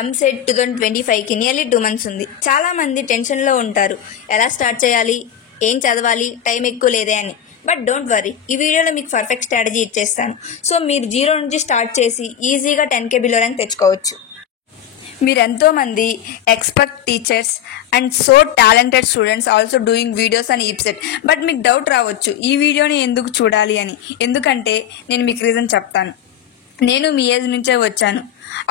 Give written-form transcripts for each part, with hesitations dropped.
EAMCET 2025కి nearly 2 months ఉంది. చాలామంది టెన్షన్లో ఉంటారు. ఎలా స్టార్ట్ చేయాలి, ఏం చదవాలి, టైం ఎక్కువ లేదే అని. బట్ డోంట్ వరీ, ఈ వీడియోలో మీకు పర్ఫెక్ట్ స్ట్రాటజీ ఇచ్చేస్తాను. సో మీరు 0 నుంచి స్టార్ట్ చేసి ఈజీగా 10K బిలో ర్యాంక్ తెచ్చుకోవచ్చు. మీరు ఎంతోమంది expert teachers and so talented students also doing videos అని ఈప్సెట్. బట్ మీకు డౌట్ రావచ్చు, ఈ వీడియోని ఎందుకు చూడాలి అని. ఎందుకంటే నేను మీకు రీజన్ చెప్తాను. నేను మీ ఏజ్ నుంచే వచ్చాను.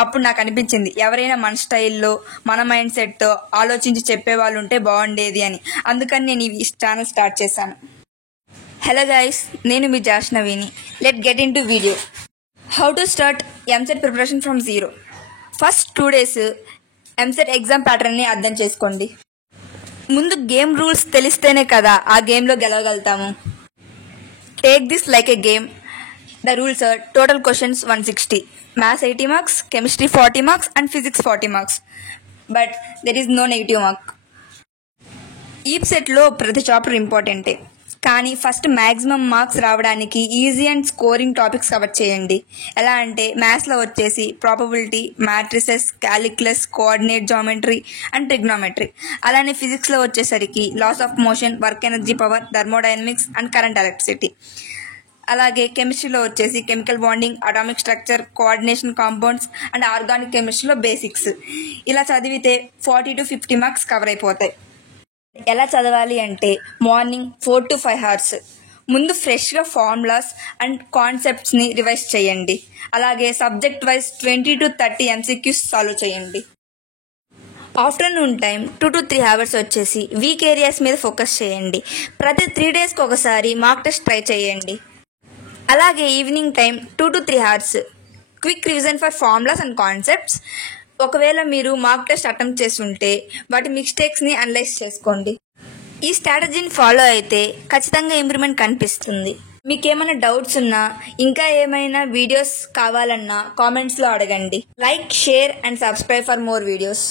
అప్పుడు నాకు అనిపించింది, ఎవరైనా మన స్టైల్లో మన మైండ్ సెట్తో ఆలోచించి చెప్పేవాళ్ళు ఉంటే బాగుండేది అని. అందుకని నేను ఈ ఛానల్ స్టార్ట్ చేశాను. హలో గైస్, నేను మీ జాష్నవిని. Let get in to video. How to start EAMCET preparation from zero. First 2 days EAMCET exam ప్యాటర్న్ని అర్థం చేసుకోండి. ముందు గేమ్ రూల్స్ తెలిస్తేనే కదా ఆ గేమ్లో గెలవగలుగుతాము. Take this like a game. The rules are total questions 160, maths 80 marks, chemistry 40 marks and physics 40 marks. But there is no negative mark. EPSETలో ప్రతి చాప్టర్ ఇంపార్టెంటే, కానీ ఫస్ట్ మ్యాక్సిమం మార్క్స్ రావడానికి easy and scoring topics cover చేయండి. ఎలా అంటే మ్యాథ్స్లో వచ్చేసి probability, matrices, calculus, coordinate geometry and trigonometry. అలానే ఫిజిక్స్లో వచ్చేసరికి laws of motion, work energy power, thermodynamics and current electricity. అలాగే కెమిస్ట్రీలో వచ్చేసి chemical bonding, atomic structure, coordination, compounds and organic కెమిస్ట్రీలో బేసిక్స్. ఇలా చదివితే 40 to 50 మార్క్స్ కవర్ అయిపోతాయి. ఎలా చదవాలి అంటే మార్నింగ్ 4 to 5 hours ముందు ఫ్రెష్గా ఫార్ములాస్ అండ్ కాన్సెప్ట్స్ని రివైజ్ చేయండి. అలాగే subject wise 20 to 30 MCQs solve చేయండి. ఆఫ్టర్నూన్ టైం 2 to 3 hours వచ్చేసి వీక్ ఏరియాస్ మీద ఫోకస్ చేయండి. ప్రతి 3 daysకి ఒకసారి మార్క్ టెస్ట్ ట్రై చేయండి. అలాగే evening time 2 to 3 hours quick revision for formulas and concepts. ఒకవేళ మీరు మార్క్ టెస్ట్ అటెంప్ట్ చేస్తుంటే వాటి మిస్టేక్స్ని అనలైజ్ చేసుకోండి. ఈ స్ట్రాటజీని ఫాలో అయితే ఖచ్చితంగా ఇంప్రూవ్మెంట్ కనిపిస్తుంది. మీకు ఏమైనా డౌట్స్ ఉన్నా, ఇంకా ఏమైనా వీడియోస్ కావాలన్నా కామెంట్స్లో అడగండి. Like, share and subscribe for more videos.